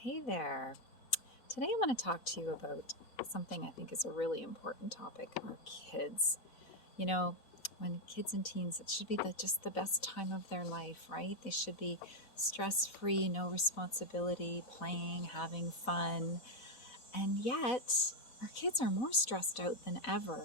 Hey there. Today I want to talk to you about something I think is a really important topic, our kids. You know, when kids and teens, it should be just the best time of their life, right? They should be stress-free, no responsibility, playing, having fun. And yet, our kids are more stressed out than ever.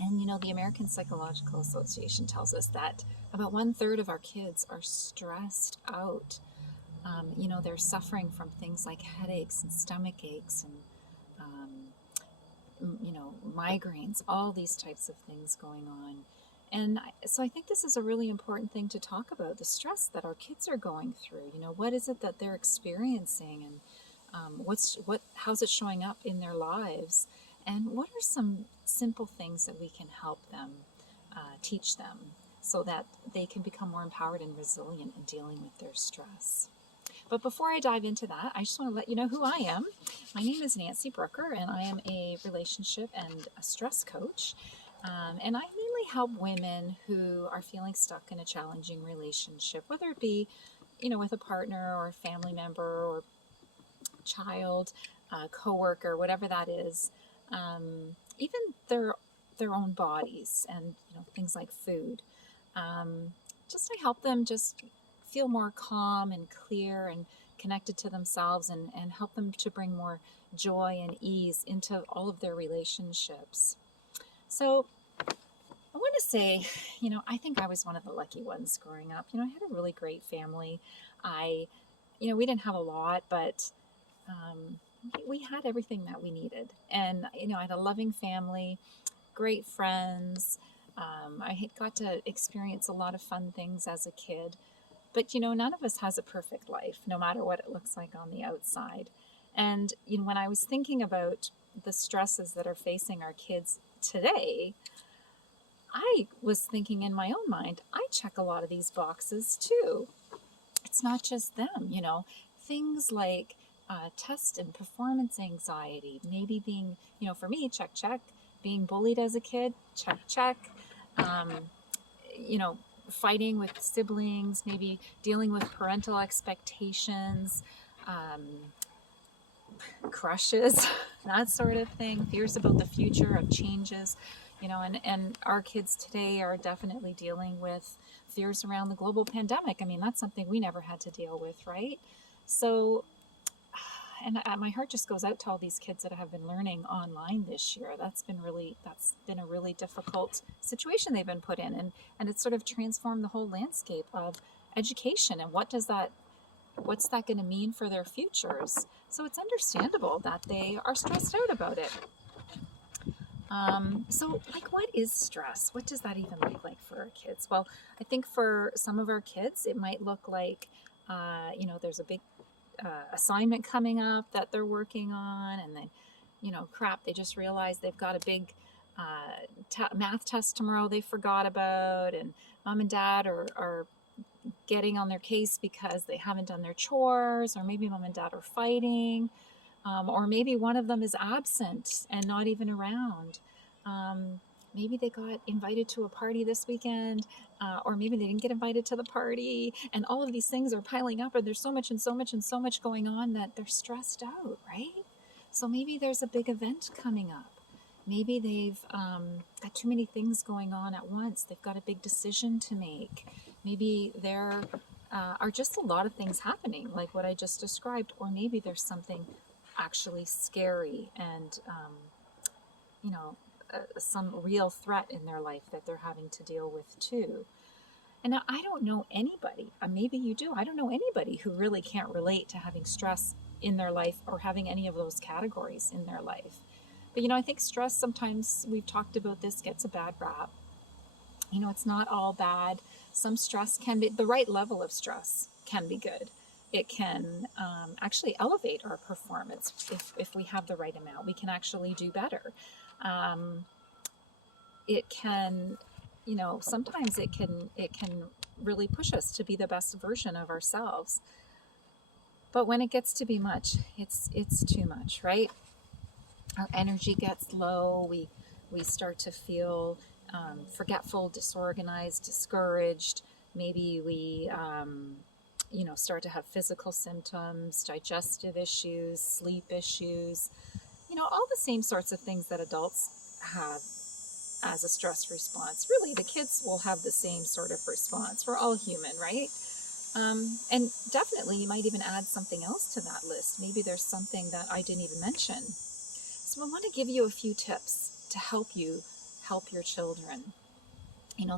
And the American Psychological Association tells us that about one third of our kids are stressed out. They're suffering from things like headaches and stomach aches and, migraines, all these types of things going on. So I think this is a really important thing to talk about, the stress that our kids are going through. What is it that they're experiencing, and how's it showing up in their lives? And what are some simple things that we can help them, teach them, so that they can become more empowered and resilient in dealing with their stress? But before I dive into that, I just want to let you know who I am. My name is Nancy Brooker, and I am a relationship and a stress coach. And I mainly help women who are feeling stuck in a challenging relationship, whether it be, with a partner or a family member or child, coworker, whatever that is. Even their own bodies and things like food. Um, just to help them just feel more calm and clear and connected to themselves, and help them to bring more joy and ease into all of their relationships. So I want to say, I think I was one of the lucky ones growing up. I had a really great family. We didn't have a lot, but we had everything that we needed. And, I had a loving family, great friends. I had got to experience a lot of fun things as a kid. But, none of us has a perfect life, no matter what it looks like on the outside. And, when I was thinking about the stresses that are facing our kids today, I was thinking in my own mind, I check a lot of these boxes too. It's not just them, things like test and performance anxiety, maybe being, for me, check, check, being bullied as a kid, check, check, um, you know, fighting with siblings, maybe dealing with parental expectations, um, crushes, that sort of thing, fears about the future of changes, and our kids today are definitely dealing with fears around the global pandemic. I mean, that's something we never had to deal with, right? So, and my heart just goes out to all these kids that have been learning online this year. That's been a really difficult situation they've been put in, and it's sort of transformed the whole landscape of education. And what's that going to mean for their futures? So it's understandable that they are stressed out about it. So, like, what is stress? What does that even look like for our kids? Well, I think for some of our kids, it might look like, there's a big assignment coming up that they're working on, and then, crap, they just realized they've got a big math test tomorrow they forgot about, and mom and dad are getting on their case because they haven't done their chores, or maybe mom and dad are fighting, or maybe one of them is absent and not even around. Um, Maybe they got invited to a party this weekend, or maybe they didn't get invited to the party, and all of these things are piling up, and there's so much and so much and so much going on that they're stressed out, right? So maybe there's a big event coming up. Maybe they've got too many things going on at once. They've got a big decision to make. Maybe there are just a lot of things happening, like what I just described, or maybe there's something actually scary and, some real threat in their life that they're having to deal with too. And now, I don't know anybody, maybe you do, I don't know anybody who really can't relate to having stress in their life or having any of those categories in their life. But, I think stress, sometimes, we've talked about this, gets a bad rap. It's not all bad. Some stress can be, the right level of stress can be good. It can actually elevate our performance if we have the right amount. We can actually do better. Um, it can, sometimes it can really push us to be the best version of ourselves. But when it gets to be much, it's too much, right? Our energy gets low. We start to feel forgetful, disorganized, discouraged. Maybe we start to have physical symptoms, digestive issues, sleep issues, all the same sorts of things that adults have as a stress response. Really, the kids will have the same sort of response. We're all human, right? And definitely, you might even add something else to that list. Maybe there's something that I didn't even mention. So I want to give you a few tips to help you help your children.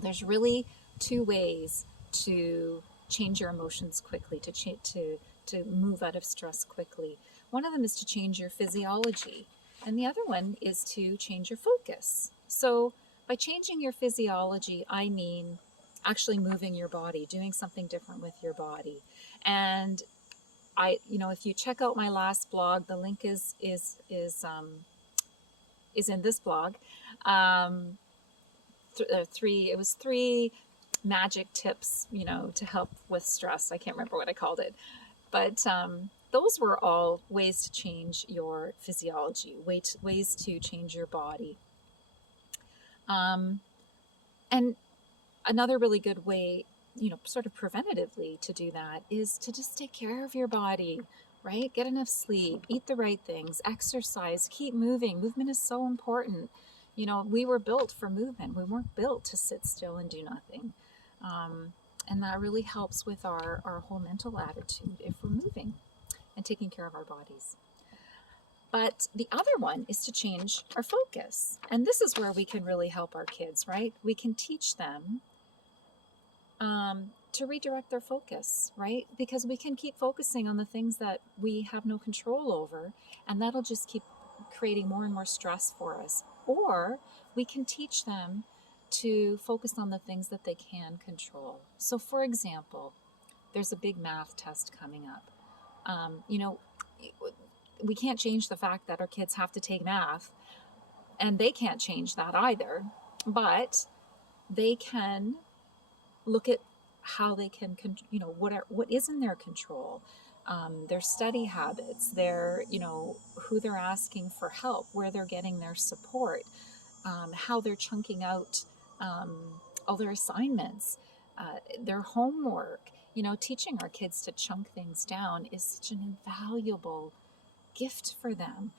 There's really two ways to change your emotions quickly, to move out of stress quickly. One of them is to change your physiology, and the other one is to change your focus. So by changing your physiology, I mean actually moving your body, doing something different with your body. And if you check out my last blog, the link is in this blog. It was three magic tips, to help with stress. I can't remember what I called it, but those were all ways to change your physiology, ways to change your body. And another really good way, sort of preventatively to do that is to just take care of your body, right? Get enough sleep, eat the right things, exercise, keep moving. Movement is so important. We were built for movement. We weren't built to sit still and do nothing. And that really helps with our whole mental attitude if we're moving and taking care of our bodies. But the other one is to change our focus. And this is where we can really help our kids, right? We can teach them to redirect their focus, right? Because we can keep focusing on the things that we have no control over, and that'll just keep creating more and more stress for us. Or we can teach them to focus on the things that they can control. So for example, there's a big math test coming up. We can't change the fact that our kids have to take math, and they can't change that either, but they can look at how they can, what is in their control, their study habits, who they're asking for help, where they're getting their support, how they're chunking out all their assignments, their homework. Teaching our kids to chunk things down is such an invaluable gift for them.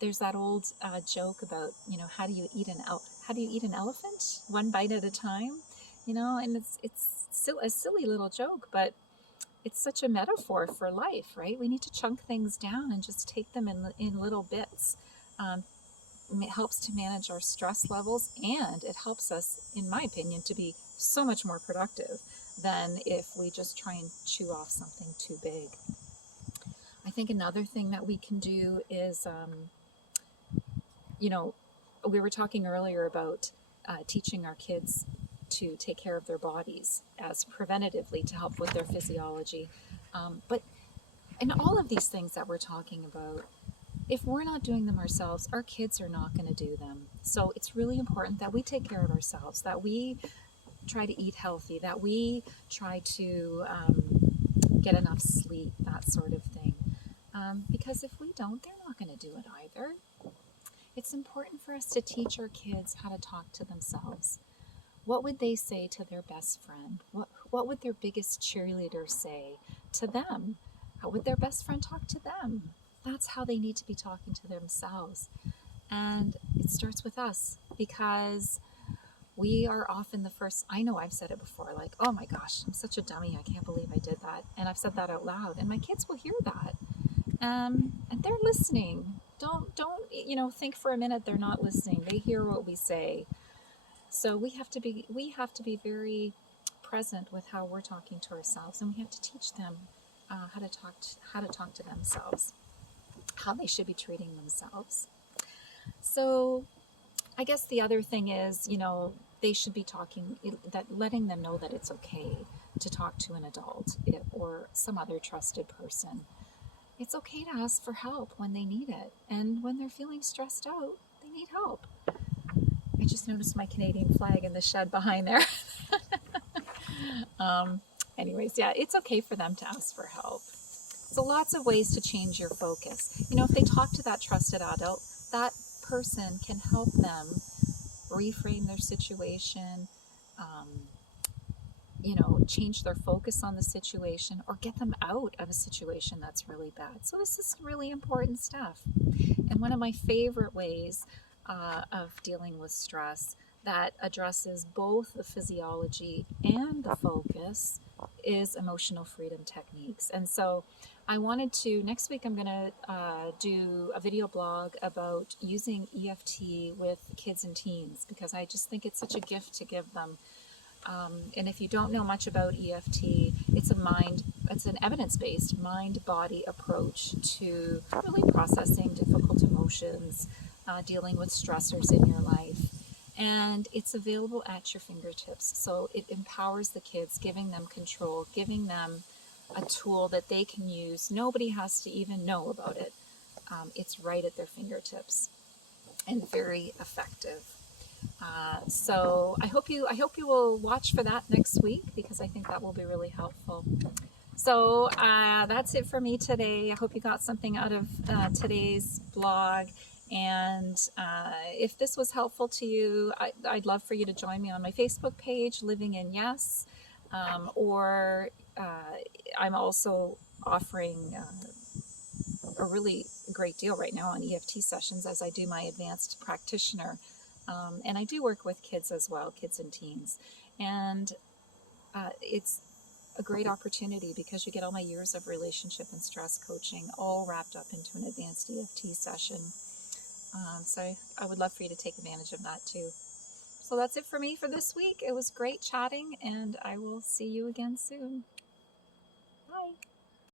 There's that old joke about, how do you eat an elephant? One bite at a time. And it's still a silly little joke, but it's such a metaphor for life, right? We need to chunk things down and just take them in little bits. It helps to manage our stress levels, and it helps us, in my opinion, to be so much more productive than if we just try and chew off something too big. I think another thing that we can do is, we were talking earlier about teaching our kids to take care of their bodies as preventatively to help with their physiology. But in all of these things that we're talking about, if we're not doing them ourselves, our kids are not going to do them. So it's really important that we take care of ourselves, that we try to eat healthy, that we try to get enough sleep, that sort of thing. Because if we don't, they're not going to do it either. It's important for us to teach our kids how to talk to themselves. What would they say to their best friend? What would their biggest cheerleader say to them? How would their best friend talk to them? That's how they need to be talking to themselves. And it starts with us, because we are often the first. I know I've said it before, like, oh my gosh, I'm such a dummy. I can't believe I did that. And I've said that out loud, and my kids will hear that. And they're listening. Don't think for a minute they're not listening. They hear what we say. So we have to be very present with how we're talking to ourselves, and we have to teach them how to talk to themselves, how they should be treating themselves. So I guess the other thing is, they should be letting them know that it's okay to talk to an adult or some other trusted person. It's okay to ask for help when they need it, and when they're feeling stressed out, they need help. I just noticed my Canadian flag in the shed behind there. Anyways, yeah, it's okay for them to ask for help. So lots of ways to change your focus. If they talk to that trusted adult, that person can help them reframe their situation, change their focus on the situation or get them out of a situation that's really bad. So this is really important stuff. And one of my favorite ways of dealing with stress that addresses both the physiology and the focus is emotional freedom techniques. And so I wanted to, next week I'm going to do a video blog about using EFT with kids and teens, because I just think it's such a gift to give them. And if you don't know much about EFT, it's an evidence-based mind-body approach to really processing difficult emotions, dealing with stressors in your life. And it's available at your fingertips. So it empowers the kids, giving them control, giving them a tool that they can use. Nobody has to even know about it. It's right at their fingertips and very effective. So I hope you will watch for that next week, because I think that will be really helpful. So that's it for me today. I hope you got something out of today's blog. And if this was helpful to you, I'd love for you to join me on my Facebook page, Living in Yes, or I'm also offering a really great deal right now on EFT sessions as I do my advanced practitioner. And I do work with kids as well, kids and teens. And it's a great opportunity because you get all my years of relationship and stress coaching all wrapped up into an advanced EFT session. So I would love for you to take advantage of that too. So that's it for me for this week. It was great chatting, and I will see you again soon.